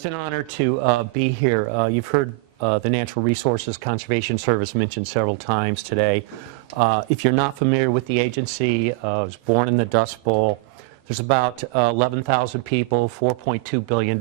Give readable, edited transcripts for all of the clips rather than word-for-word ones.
It's an honor to be here. You've heard the Natural Resources Conservation Service mentioned several times today. If you're not familiar with the agency, I was born in the Dust Bowl. There's about 11,000 people, $4.2 billion.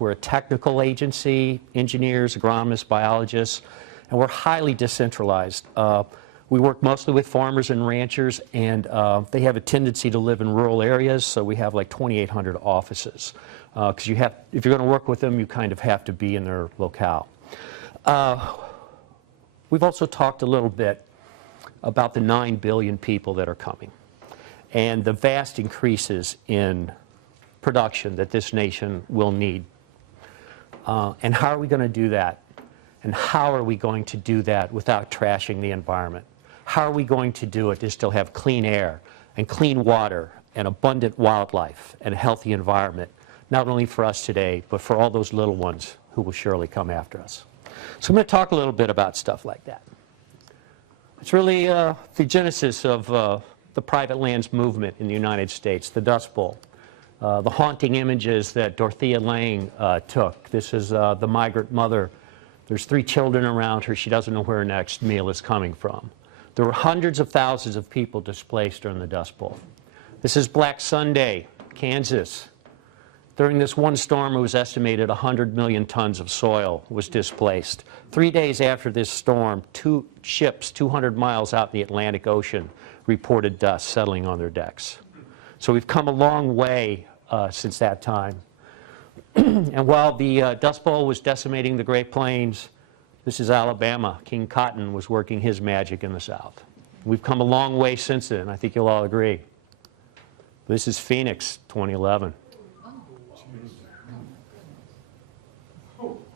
We're a technical agency, engineers, agronomists, biologists, and we're highly decentralized. We work mostly with farmers and ranchers, and they have a tendency to live in rural areas, so we have like 2,800 offices. Because if you're going to work with them, you kind of have to be in their locale. We've also talked a little bit about the 9 billion people that are coming and the vast increases in production that this nation will need. And how are we going to do that? And how are we going to do that without trashing the environment? How are we going to do it to still have clean air and clean water and abundant wildlife and a healthy environment, not only for us today, but for all those little ones who will surely come after us? So I'm going to talk a little bit about stuff like that. It's really the genesis of the private lands movement in the United States, the Dust Bowl. The haunting images that Dorothea Lange took. This is the migrant mother. There's 3 children around her. She doesn't know where her next meal is coming from. There were hundreds of thousands of people displaced during the Dust Bowl. This is Black Sunday, Kansas. During this one storm, it was estimated 100 million tons of soil was displaced. 3 days after this storm, 2 ships 200 miles out in the Atlantic Ocean reported dust settling on their decks. So we've come a long way since that time. And while the Dust Bowl was decimating the Great Plains, this is Alabama. King Cotton was working his magic in the South. We've come a long way since then. I think you'll all agree. This is Phoenix, 2011.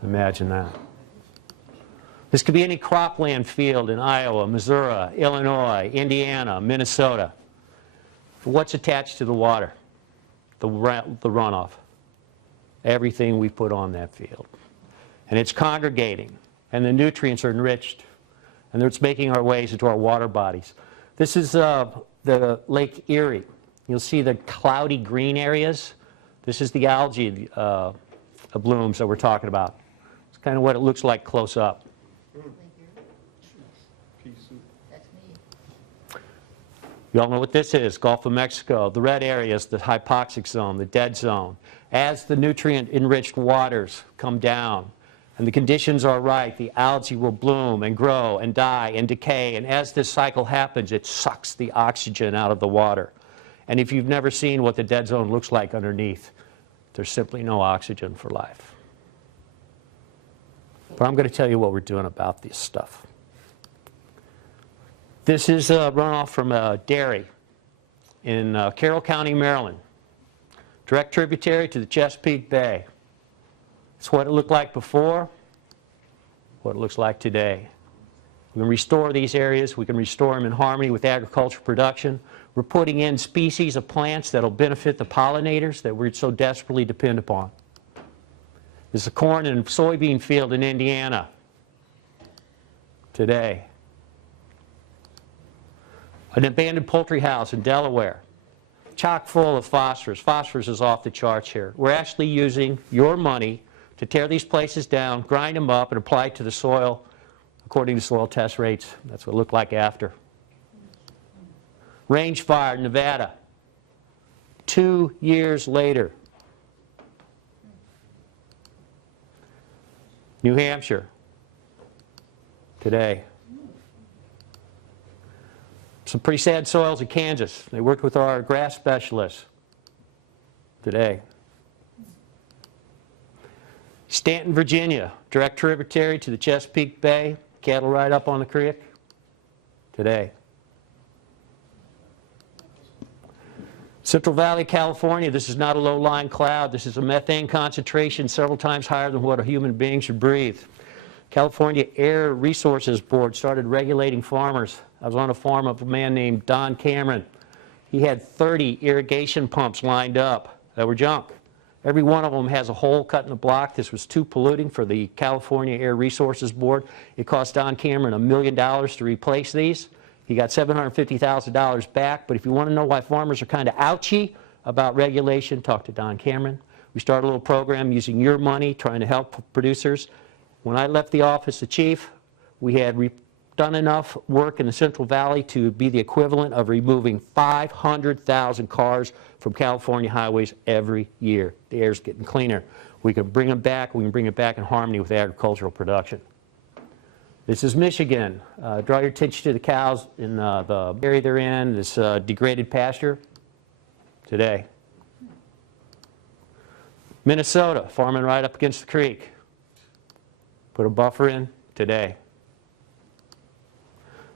Imagine that. This could be any cropland field in Iowa, Missouri, Illinois, Indiana, Minnesota. What's attached to the water? The runoff. Everything we put on that field. And it's congregating, and the nutrients are enriched, and it's making our ways into our water bodies. This is the Lake Erie. You'll see the cloudy green areas. This is the algae blooms that we're talking about. It's kind of what it looks like close up. You all know what this is, Gulf of Mexico. The red areas, the hypoxic zone, the dead zone. As the nutrient-enriched waters come down and the conditions are right, the algae will bloom and grow and die and decay. And as this cycle happens, it sucks the oxygen out of the water. And if you've never seen what the dead zone looks like underneath, there's simply no oxygen for life. But I'm going to tell you what we're doing about this stuff. This is runoff from a dairy in Carroll County, Maryland. Direct tributary to the Chesapeake Bay. It's what it looked like before, what it looks like today. We can restore these areas. We can restore them in harmony with agricultural production. We're putting in species of plants that will benefit the pollinators that we so desperately depend upon. This is a corn and soybean field in Indiana today. An abandoned poultry house in Delaware, chock full of phosphorus. Phosphorus is off the charts here. We're actually using your money to tear these places down, grind them up, and apply it to the soil according to soil test rates. That's what it looked like after. Range fire, Nevada. 2 years later. New Hampshire. Today. Some pretty sad soils in Kansas. They worked with our grass specialists today. Stanton, Virginia, direct tributary to the Chesapeake Bay, cattle right up on the creek today. Central Valley, California, this is not a low-lying cloud. This is a methane concentration several times higher than what a human being should breathe. California Air Resources Board started regulating farmers. I was on a farm of a man named Don Cameron. He had 30 irrigation pumps lined up that were junk. Every one of them has a hole cut in the block. This was too polluting for the California Air Resources Board. It cost Don Cameron $1 million to replace these. He got $750,000 back. But if you want to know why farmers are kind of ouchy about regulation, talk to Don Cameron. We started a little program using your money, trying to help producers. When I left the office of chief, we had done enough work in the Central Valley to be the equivalent of removing 500,000 cars from California highways every year. The air's getting cleaner. We can bring them back. We can bring it back in harmony with agricultural production. This is Michigan. Draw your attention to the cows in the area they're in, this degraded pasture. Today. Minnesota, farming right up against the creek. Put a buffer in. Today.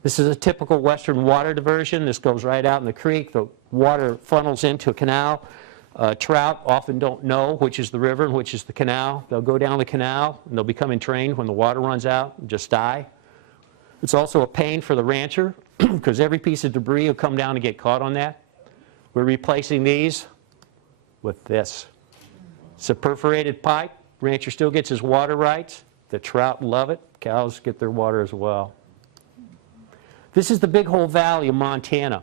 This is a typical western water diversion. This goes right out in the creek. The water funnels into a canal. Trout often don't know which is the river and which is the canal. They'll go down the canal and they'll become entrained when the water runs out and just die. It's also a pain for the rancher because every piece of debris will come down and get caught on that. We're replacing these with this. It's a perforated pipe. Rancher still gets his water rights. The trout love it. Cows get their water as well. This is the Big Hole Valley of Montana.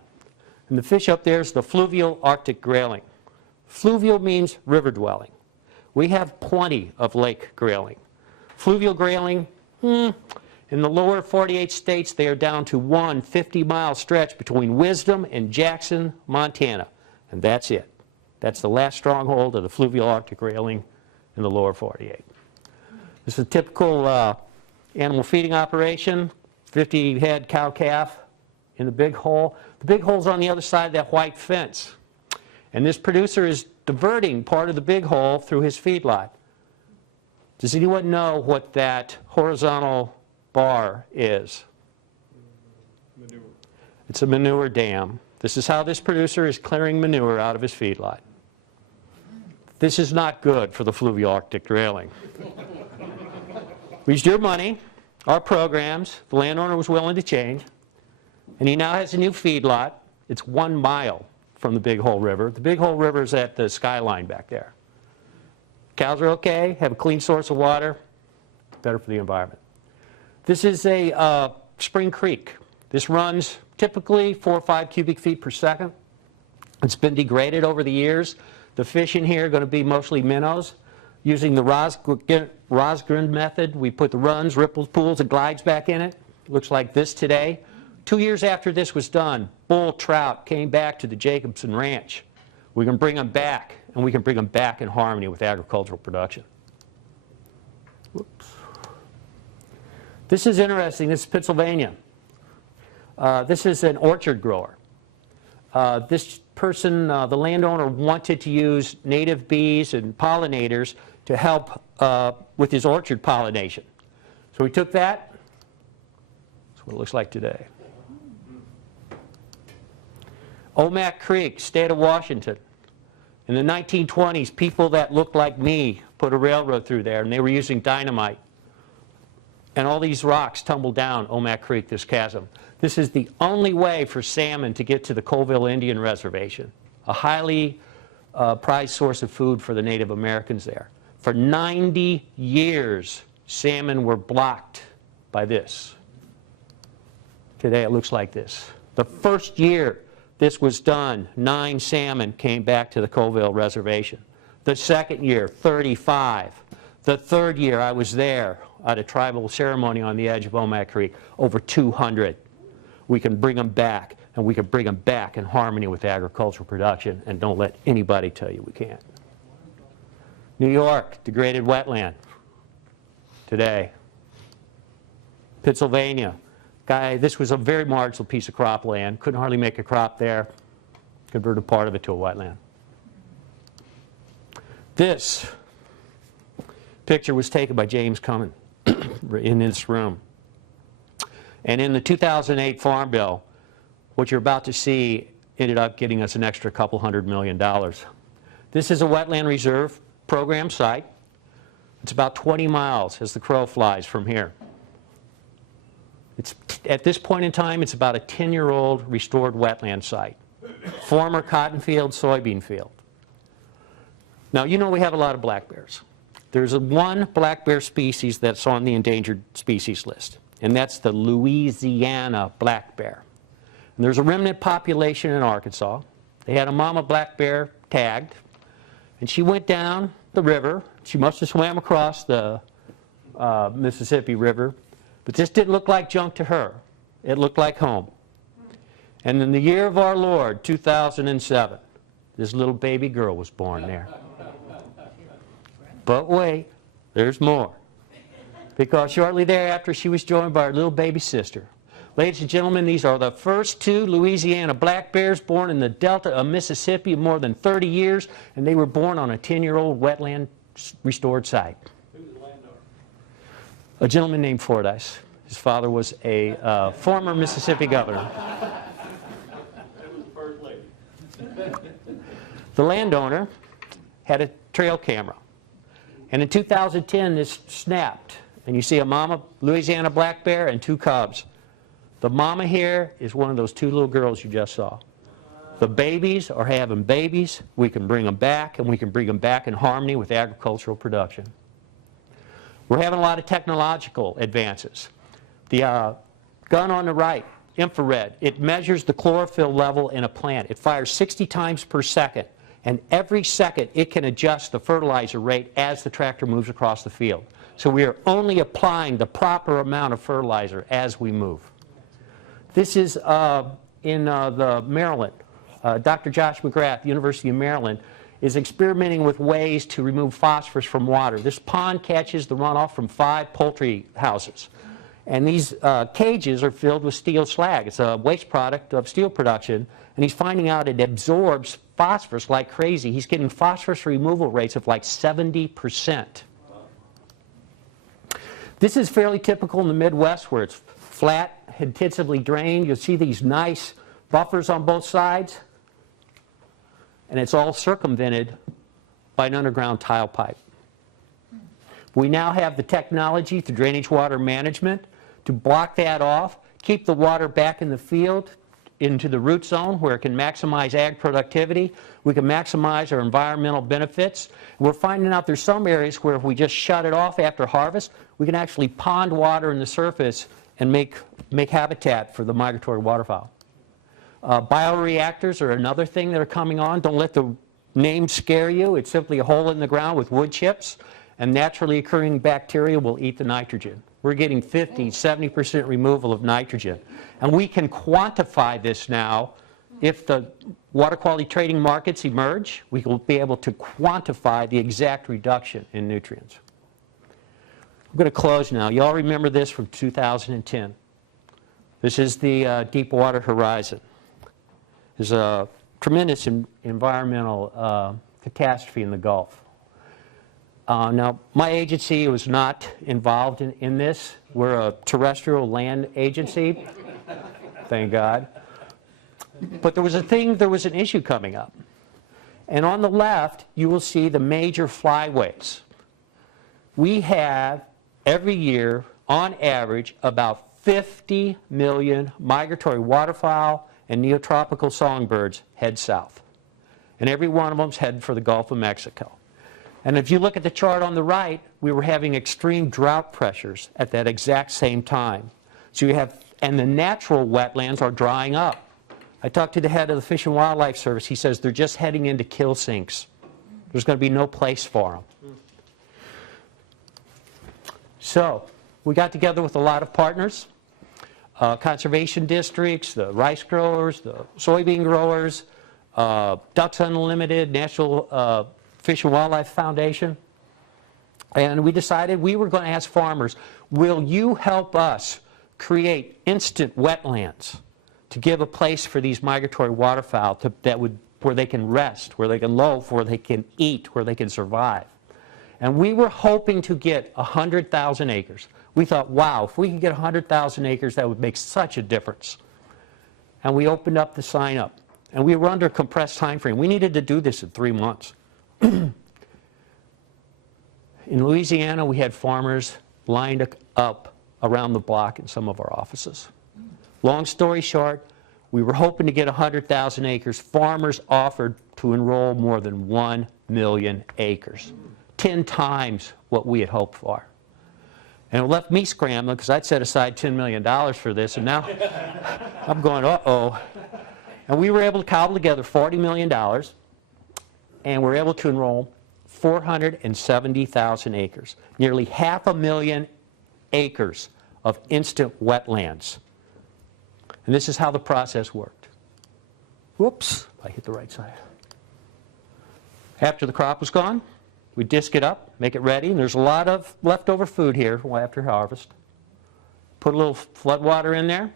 And the fish up there is the fluvial Arctic grayling. Fluvial means river dwelling. We have plenty of lake grayling. Fluvial grayling, in the lower 48 states, they are down to one 50-mile stretch between Wisdom and Jackson, Montana. And that's it. That's the last stronghold of the fluvial Arctic grayling in the lower 48. This is a typical animal feeding operation. 50 head cow-calf in the Big Hole. The Big Hole's on the other side of that white fence. And this producer is diverting part of the Big Hole through his feedlot. Does anyone know what that horizontal bar is? Manure. It's a manure dam. This is how this producer is clearing manure out of his feedlot. This is not good for the fluvial Arctic grayling. We used your money, our programs, the landowner was willing to change, and he now has a new feedlot. It's 1 mile from the Big Hole River. The Big Hole River is at the skyline back there. Cows are okay, have a clean source of water, better for the environment. This is a spring creek. This runs typically 4 or 5 cubic feet per second. It's been degraded over the years. The fish in here are going to be mostly minnows. Using the Rosgren method, we put the runs, ripples, pools, and glides back in it. Looks like this today. 2 years after this was done, bull trout came back to the Jacobson Ranch. We can bring them back, and we can bring them back in harmony with agricultural production. Whoops. This is interesting. This is Pennsylvania. This is an orchard grower. This person, the landowner, wanted to use native bees and pollinators to help with his orchard pollination. So we took that. That's what it looks like today. Omak Creek, state of Washington. In the 1920s, people that looked like me put a railroad through there, and they were using dynamite. And all these rocks tumbled down Omak Creek, this chasm. This is the only way for salmon to get to the Colville Indian Reservation, a highly prized source of food for the Native Americans there. For 90 years, salmon were blocked by this. Today it looks like this. The first year this was done, 9 salmon came back to the Colville Reservation. The second year, 35. The third year I was there at a tribal ceremony on the edge of Omak Creek, over 200. We can bring them back, and we can bring them back in harmony with agricultural production, and don't let anybody tell you we can't. New York, degraded wetland. Today. Pennsylvania. This was a very marginal piece of cropland. Couldn't hardly make a crop there. Converted part of it to a wetland. This picture was taken by James Cummins in this room. And in the 2008 Farm Bill, what you're about to see ended up getting us an extra couple $100 million. This is a wetland reserve program site. It's about 20 miles as the crow flies from here. At this point in time, it's about a 10-year-old restored wetland site. Former cotton field, soybean field. Now, you know we have a lot of black bears. There's one black bear species that's on the endangered species list, and that's the Louisiana black bear. And there's a remnant population in Arkansas. They had a mama black bear tagged, And she went down the river. She must have swam across the Mississippi River. But this didn't look like junk to her. It looked like home. And in the year of our Lord, 2007, this little baby girl was born there. But wait, there's more. Because shortly thereafter, she was joined by her little baby sister. Ladies and gentlemen, these are the first 2 Louisiana black bears born in the Delta of Mississippi in more than 30 years, and they were born on a 10-year-old wetland restored site. Who's the landowner? A gentleman named Fordyce. His father was a former Mississippi governor. Who was the first lady? The landowner had a trail camera. And in 2010, this snapped. And you see a mama Louisiana black bear and 2 cubs. The mama here is one of those 2 little girls you just saw. The babies are having babies. We can bring them back, and we can bring them back in harmony with agricultural production. We're having a lot of technological advances. The gun on the right, infrared, it measures the chlorophyll level in a plant. It fires 60 times per second. And every second, it can adjust the fertilizer rate as the tractor moves across the field. So we are only applying the proper amount of fertilizer as we move. This is in the Maryland. Dr. Josh McGrath, University of Maryland, is experimenting with ways to remove phosphorus from water. This pond catches the runoff from 5 poultry houses. And these cages are filled with steel slag. It's a waste product of steel production. And he's finding out it absorbs phosphorus like crazy. He's getting phosphorus removal rates of like 70%. This is fairly typical in the Midwest, where it's flat, intensively drained. You'll see these nice buffers on both sides. And it's all circumvented by an underground tile pipe. We now have the technology through drainage water management to block that off, keep the water back in the field into the root zone where it can maximize ag productivity. We can maximize our environmental benefits. We're finding out there's some areas where if we just shut it off after harvest, we can actually pond water in the surface and make habitat for the migratory waterfowl. Bioreactors are another thing that are coming on. Don't let the name scare you. It's simply a hole in the ground with wood chips, and naturally occurring bacteria will eat the nitrogen. We're getting 50, 70% removal of nitrogen. And we can quantify this now. If the water quality trading markets emerge, we will be able to quantify the exact reduction in nutrients. I'm going to close now. You all remember this from 2010. This is the Deepwater Horizon. There's a tremendous environmental catastrophe in the Gulf. Now, my agency was not involved in this. We're a terrestrial land agency, thank God. But there was an issue coming up. And on the left, you will see the major flyways. We have, every year, on average, about 50 million migratory waterfowl and neotropical songbirds head south. And every one of them's headed for the Gulf of Mexico. And if you look at the chart on the right, we were having extreme drought pressures at that exact same time. So you have, and the natural wetlands are drying up. I talked to the head of the Fish and Wildlife Service. He says they're just heading into kill sinks. There's going to be no place for them. So we got together with a lot of partners, conservation districts, the rice growers, the soybean growers, Ducks Unlimited, National Fish and Wildlife Foundation. And we decided we were going to ask farmers, will you help us create instant wetlands to give a place for these migratory waterfowl where they can rest, where they can loaf, where they can eat, where they can survive. And we were hoping to get 100,000 acres. We thought, wow, if we could get 100,000 acres, that would make such a difference. And we opened up the sign up. And we were under a compressed time frame. We needed to do this in 3 months. In Louisiana, we had farmers lined up around the block in some of our offices. Long story short, we were hoping to get 100,000 acres. Farmers offered to enroll more than 1 million acres, 10 times what we had hoped for. And it left me scrambling because I'd set aside $10 million for this, and now I'm going, uh-oh. And we were able to cobble together $40 million. and we're able to enroll 470,000 acres, nearly 500,000 acres of instant wetlands. And this is how the process worked. Whoops, I hit the right side. After the crop was gone, we disc it up, make it ready, and there's a lot of leftover food here after harvest. Put a little flood water in there.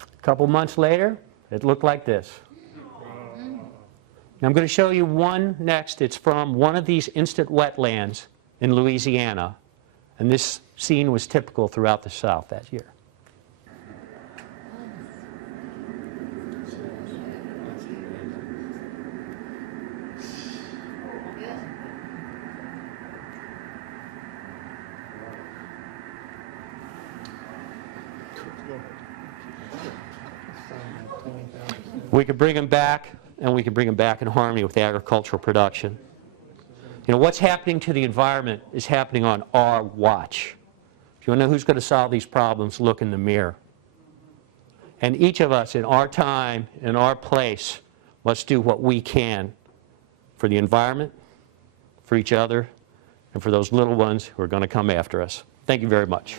A couple months later, it looked like this. Now I'm going to show you one next. It's from one of these instant wetlands in Louisiana, and this scene was typical throughout the South that year. We could bring them back, and we could bring them back in harmony with agricultural production. You know, what's happening to the environment is happening on our watch. If you want to know who's going to solve these problems, look in the mirror. And each of us, in our time, in our place, must do what we can for the environment, for each other, and for those little ones who are going to come after us. Thank you very much.